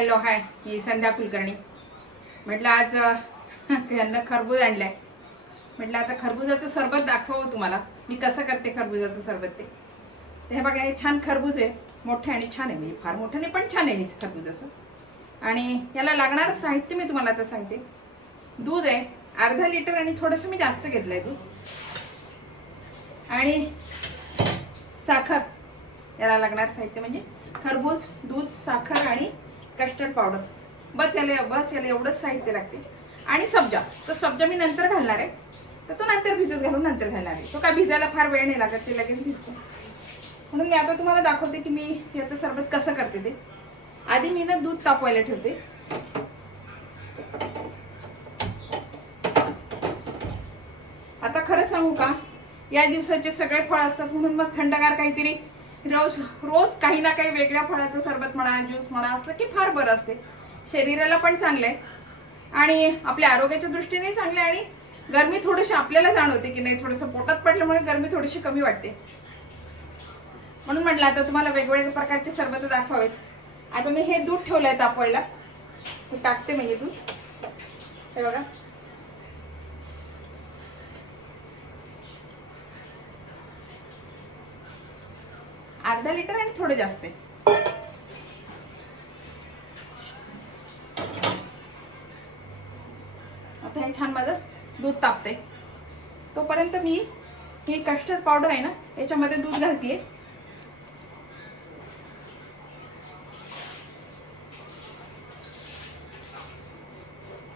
Hello hi, मी संध्या कुलकर्णी. म्हटलं आज यांना खरबूज आणलाय. म्हटलं आता खरबुजाचं सरबत दाखवू तुम्हाला मी कसं करते खरबुजाचं सरबत ते. हे बघा, हे छान खरबूज आहे, मोठे आणि छान आहे, म्हणजे फार मोठं नाही पण छान आहे खरबूजाचं. आणि याला लागणारं साहित्य मी तुम्हाला आता सांगते. दूध आहे अर्धा लिटर आणि थोडंसं मी जास्त घेतलंय दूध. आणि साखर. याला लागणार साहित्य म्हणजे खरबूज, दूध, साखर आणि कस्टर्ड पावडर. बस याला एवढंच साहित्य लागते. आणि सब्जा, तो सब्जा मी नंतर घालणार आहे, तर तो नंतर भिजत घालून नंतर घालणार आहे. तो काय भिजायला फार वेळ नाही लागत, ते लगेच भिजतो. म्हणून मी आता तुम्हाला दाखवते की मी याचं सरबत कसं करते ते. आधी मी ना दूध तापवायला ठेवते. आता खरं सांगू का, या दिवसाचे सगळे फळ असतात म्हणून मग थंडगार काहीतरी रोज काही ना काही वेगळ्या फळाचं सरबत म्हणा, ज्यूस म्हणा असलं की फार बरं असते. शरीराला पण चांगलं आहे आणि आपल्या आरोग्याच्या दृष्टीने चांगलं आहे. आणि गरमी थोडीशी आपल्याला जाणवते की नाही, थोडंसं पोटात पडल्यामुळे गरमी थोडीशी कमी वाटते. म्हणून म्हटलं आता तुम्हाला वेगवेगळ्या प्रकारचे सरबत दाखवावेत. आता मी हे दूध ठेवलंय तापवायला, हे टाकते म्हणजे दूध. हे बघा, अर्धा लिटर आणि थोडं जास्त आहे. आता हे छान माझं दूध तापते. तोपर्यंत मी ही कस्टर्ड पावडर आहे ना, याच्यामध्ये दूध घालते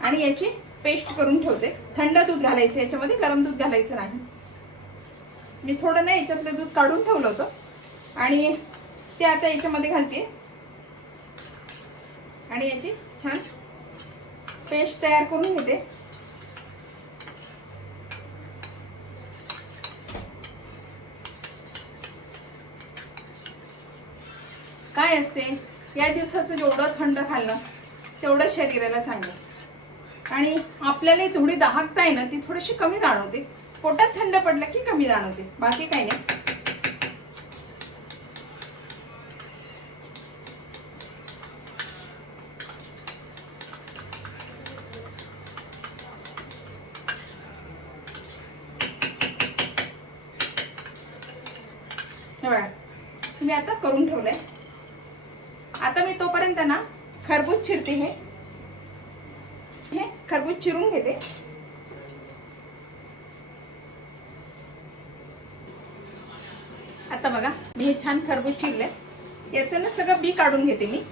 आणि याची पेस्ट करून ठेवते. थंड दूध घालायचं याच्यामध्ये, गरम दूध घालायचं नाही. मी थोडं ना याच्यातलं दूध काढून ठेवलं होतं आणि ते आता याच्यामध्ये घालते आणि याची छान पेस्ट तयार करून घेते. काय असते, या दिवसाचं जेवढं थंड खाल्लं तेवढं शरीराला चांगलं. आणि आपल्याला थोडी दाहकता आहे ना, ती थोडीशी कमी जाणवते. पोटात थंड पडलं की कमी जाणवते, बाकी काही नाही. तुम्ही आता करून ठेवलंय. आता मी तोपर्यंत ना खरबूज चिरते. हे खरबूज चिरून घेते. आता बघा, मी हे छान खरबूज चिरले. याचं ना सगळं बी काढून घेते मी.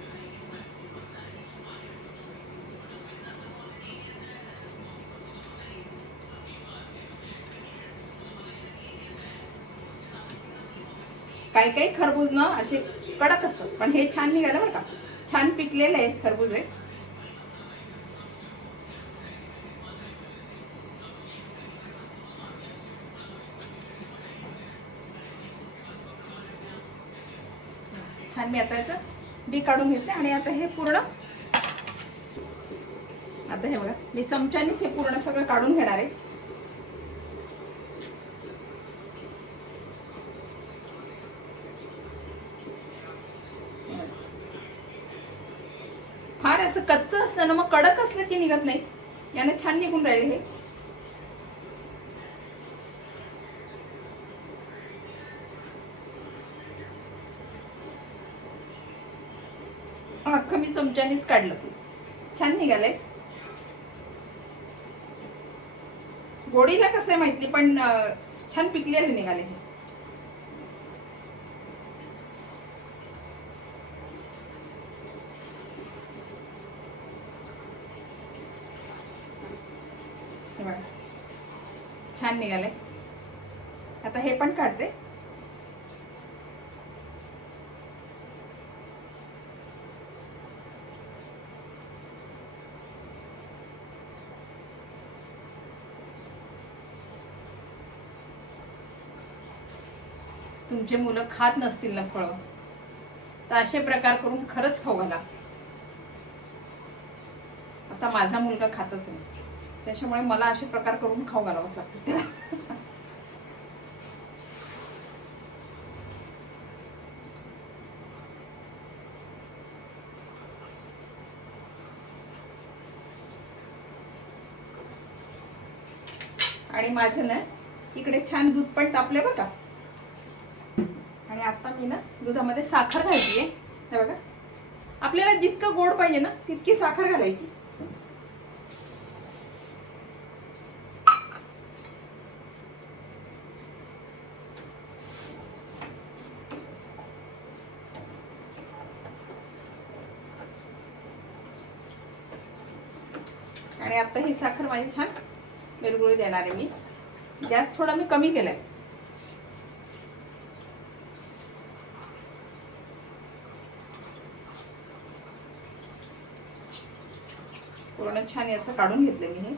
काही काही खरबूज ना असे कडक असतात, पण हे छान निघालं बरं का. छान पिकलेलं आहे खरबूज आहे. छान मी आता याचं बी काढून घेतले. आणि आता हे पूर्ण, आता हे बघा, मी चमच्यानेच हे पूर्ण सगळं काढून घेणार आहे. फार असं कच्चं असलं ना, मग कडक असलं की निघत नाही. याने छान निघून राहिले हे. अख्खं मी चमच्यानेच काढलं, छान निघालंय. गोडीला कसं आहे माहिती, पण छान पिकलेले निघाले हे. छान निघाले. आता हे पण काढते. तुमचे मुलं खात नसतील ना फळं, तर असे प्रकार करून खरंच खाऊ घाला. आता माझा मुलगा खातच नाही, त्याच्यामुळे मला असे प्रकार करून खाऊ घालावंच लागतं त्याला. आणि माझं ना इकडे छान दूध पण तापले बघा. आणि आता मी ना दुधामध्ये साखर घालतीये. हे बघा, आपल्याला जितकं गोड पाहिजे ना तितकी साखर घालायची. आणि आता ही साखर माझी छान विरघळू देणार आहे मी. गॅस थोडा मी कमी केलाय. पूर्ण छान याचं काढून घेतलं मी हे.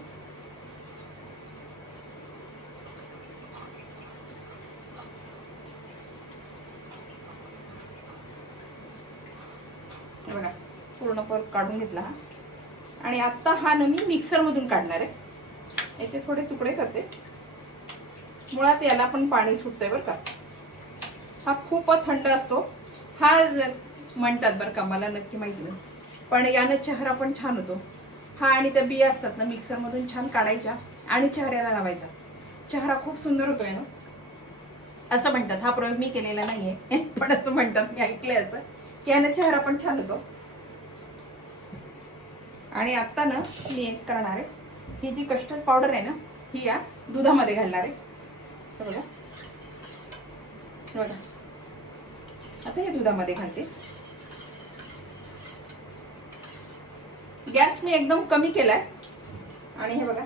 बघा पूर्ण परत काढून घेतला हा. आणि आता हा ना मी मिक्सर मधून काढणार आहे. याचे थोडे तुकडे करते. मुळात याला पण पाणी सुटतंय बरं का. हा खूप थंड असतो हा म्हणतात बरं का, मला नक्की माहिती नाही, पण यानं चेहरा पण छान होतो. हा आणि त्या बिया असतात ना मिक्सर मधून छान काढायच्या आणि चेहऱ्याला लावायचा. चेहरा खूप सुंदर होतोय ना असं म्हणतात. हा प्रयोग मी केलेला नाहीये पण असं म्हणतात, मी ऐकलंय असं की यानं चेहरा पण छान होतो. आणि आता ना मी एक करणार आहे, ही जी कस्टर्ड पावडर आहे ना ही या दुधामध्ये घालणार आहे. बघा बघा, आता हे दुधामध्ये घालते. गॅस मी एकदम कमी केलाय. आणि हे बघा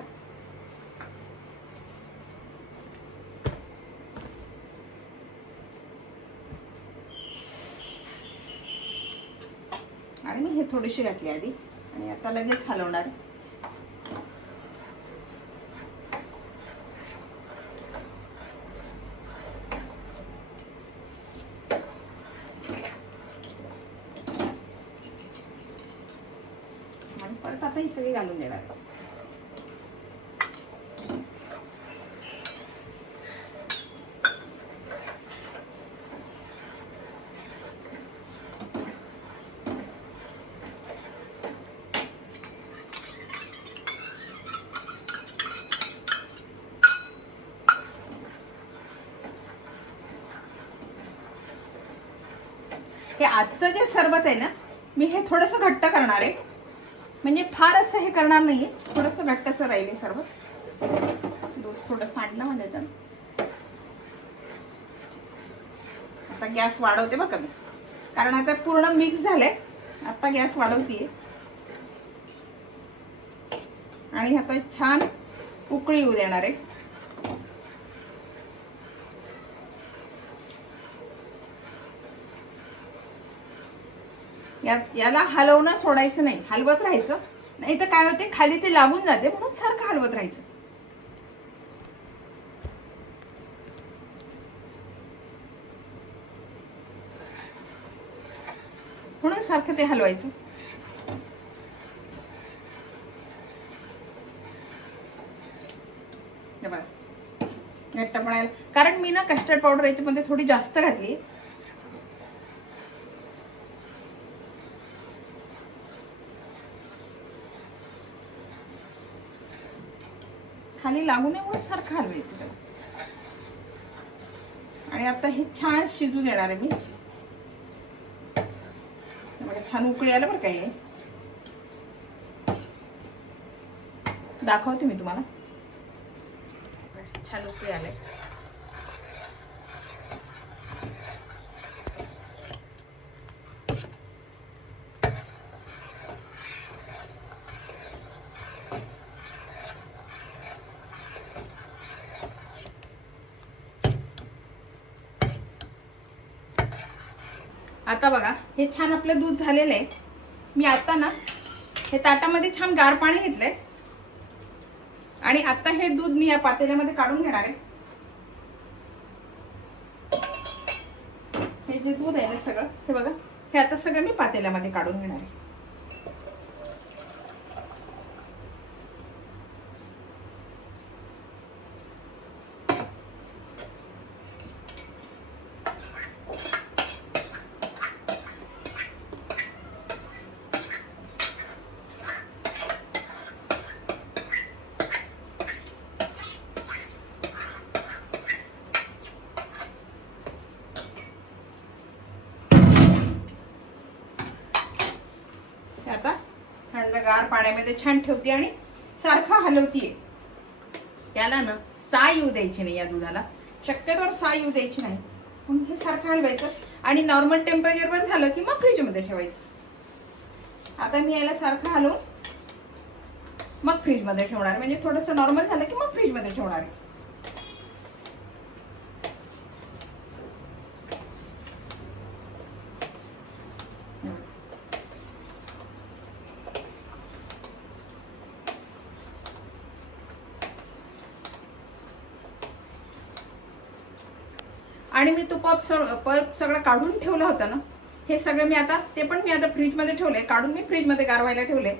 आणि मी हे थोडीशी घातली आधी आणि आता लगेच हलवणार. आणि परत आता ही सगळी घालून देणार. हे आजचं जे सरबत आहे ना मी हे थोडंसं घट्ट करणार आहे. म्हणजे फार असं हे करणार नाहीये, थोडंसं घट्टसं राहिले सरबत. दूध थोडं सांडलं म्हणजे त्याच्यात. आता गॅस वाढवते बघा मी, कारण आता पूर्ण मिक्स झालंय. आता गॅस वाढवतीये आणि आता छान उकळी येऊ देणार आहे. याला हलवणं सोडायचं नाही, हलवत राहायचं. नाही तर काय होते खाली ते लागून जाते, म्हणून सारखं हलवत राहायचं. म्हणून सारखं ते हलवायचं. घट्टपणा, कारण मी ना कस्टर्ड पावडर याच्यामध्ये थोडी जास्त घातली. खाली लागू नये म्हणून सारखं हलवायचं त्याला. आणि आता हे छान शिजू देणार आहे मी. छान उकळी आलं बरं का. हे दाखवते मी तुम्हाला. छान उकळी आले. आता बघा हे छान आपलं दूध झालेलं आहे. मी आता ना हे ताटामध्ये छान गार पाणी घेतलंय आणि आता हे दूध मी या पातेल्यामध्ये काढून घेणार आहे. हे जे दूध आहे ना सगळं, हे बघा, हे आता सगळं मी पातेल्यामध्ये काढून घेणार आहे. गार पाण्यामध्ये छान ठेवते आणि सारखं हलवतीये. याला ना साय येऊ द्यायची नाही, या दुधाला शक्यतोवर साय येऊ द्यायची नाही. म्हणून हे सारखं हलवायचं आणि नॉर्मल टेम्परेचरवर झालं की मग फ्रीजमध्ये ठेवायचं. आता मी याला सारखं हलवून मग फ्रीजमध्ये ठेवणार, म्हणजे थोडंसं नॉर्मल झालं की मग फ्रीजमध्ये ठेवणार. आणि मी तो पल्प सगळं काढून ठेवलं होतं ना, हे सगळं मी आता फ्रीजमध्ये ठेवलंय, काढून मी फ्रीजमध्ये गारवायला ठेवलंय.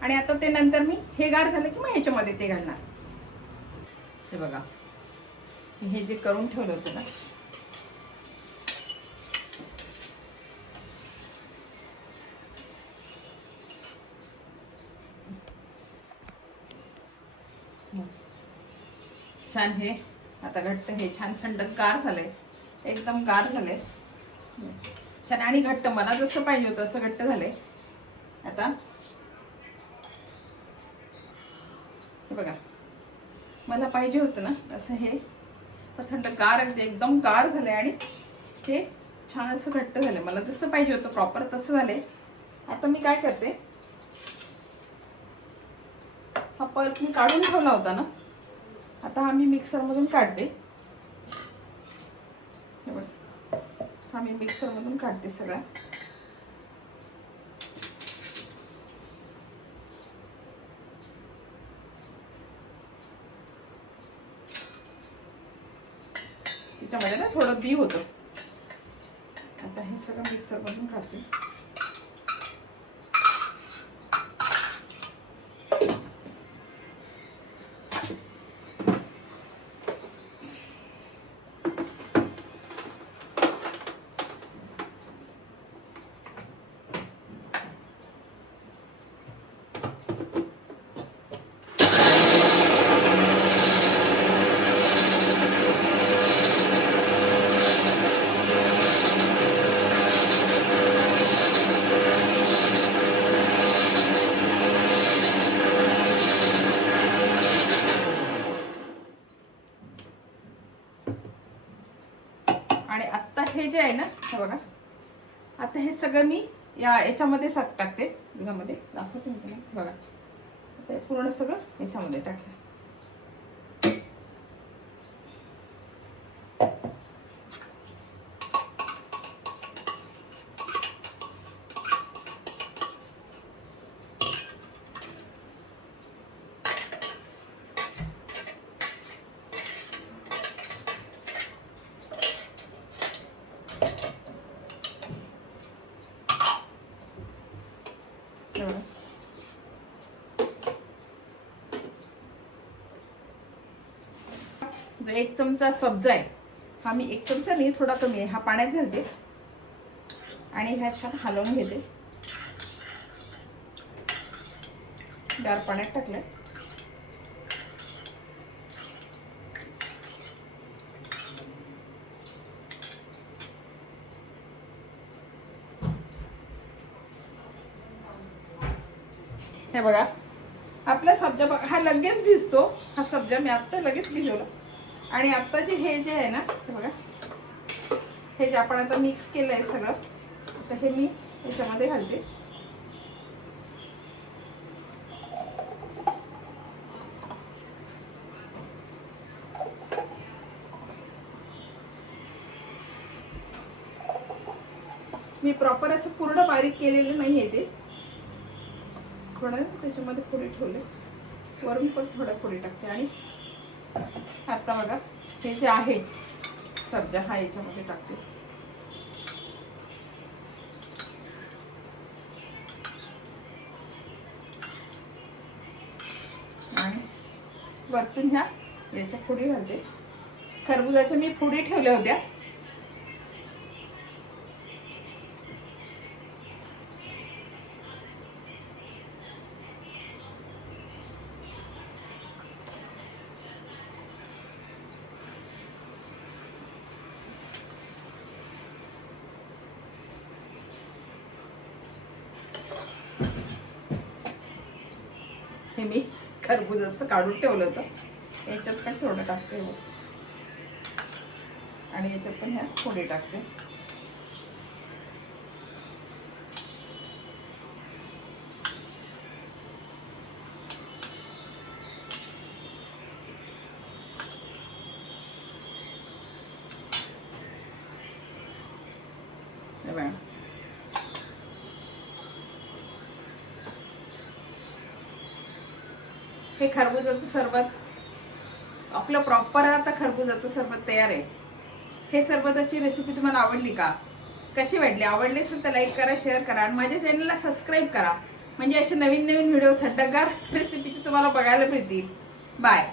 आणि आता ते नंतर मी हे गार झालं की मग ह्याच्यामध्ये ते घालणार. हे बघा, हे जे करून ठेवलं होतं ना, छान हे आता घट्ट, हे छान थंड गार झालंय, एकदम गार झालंय छान आणि घट्ट. मला जसं पाहिजे होतं असं घट्ट झालंय. आता हे बघा, मला पाहिजे होतं ना असं हे थंड गार, एकदम गार झालंय आणि हे छान असं घट्ट झालंय. मला जसं पाहिजे होतं प्रॉपर तसं झालंय. आता मी काय करते, हा पल्प मी काढून ठेवला होता ना, आता हा मी मिक्सरमधून काढते. हा मी मिक्सरमधून काढते सगळा. त्याच्यामध्ये ना थोडं बी होतं. आता हे सगळं मिक्सरमधून काढते. आणि आता हे जे आहे ना, हे बघा, आता हे सगळं मी याच्यामध्ये टाकते. दुधामध्ये दाखवते मी तुम्हाला. बघा, आता हे पूर्ण सगळं याच्यामध्ये टाकलं. जो 1 चमचा सब्जा आहे, हा मी 1 चमचा नाही, थोडा कमी आहे, हा पाण्यात घालते आणि ह्या छान हलवून घेते. गार पाण्यात टाकलंय. हे बघा, आपला सब्जा बघा, हा लगेच भिजतो. हा सब्जा मी आत्ता लगेच भिजवला. आणि आत्ताचे हे जे आहे ना, हे बघा, हे जे आपण आता मिक्स केलं आहे सगळं, आता हे मी याच्यामध्ये घालते. मी प्रॉपर असं पूर्ण बारीक केलेलं नाही आहे, ते थोडं त्याच्यामध्ये पुडी ठेवले, वरून पण थोड्या पुडी टाकते. आणि आता बघा, हे जे आहे सब्जा, हा याच्यामध्ये टाकते. आणि वरतून ह्या याच्या पुडी घालते. खरबुजाच्या मी पुडी ठेवल्या होत्या. हे मी खरबुजाचं काढून ठेवलं होतं, याच्यात पण थोडं टाकते हो, आणि याच्यात पण ह्या थोडी टाकते. हे खरबुजाचं सरबत आपलं प्रॉपर आता खरबुजाचं सरबत तयार आहे. हे सरबताची रेसिपी तुम्हाला आवडली का? कशी वाटली? आवडली असेल तर लाईक करा, शेअर करा आणि माझ्या चॅनलला सबस्क्राईब करा, म्हणजे असे नवीन नवीन व्हिडिओ थंडगार रेसिपीचे तुम्हाला बघायला मिळतील. बाय.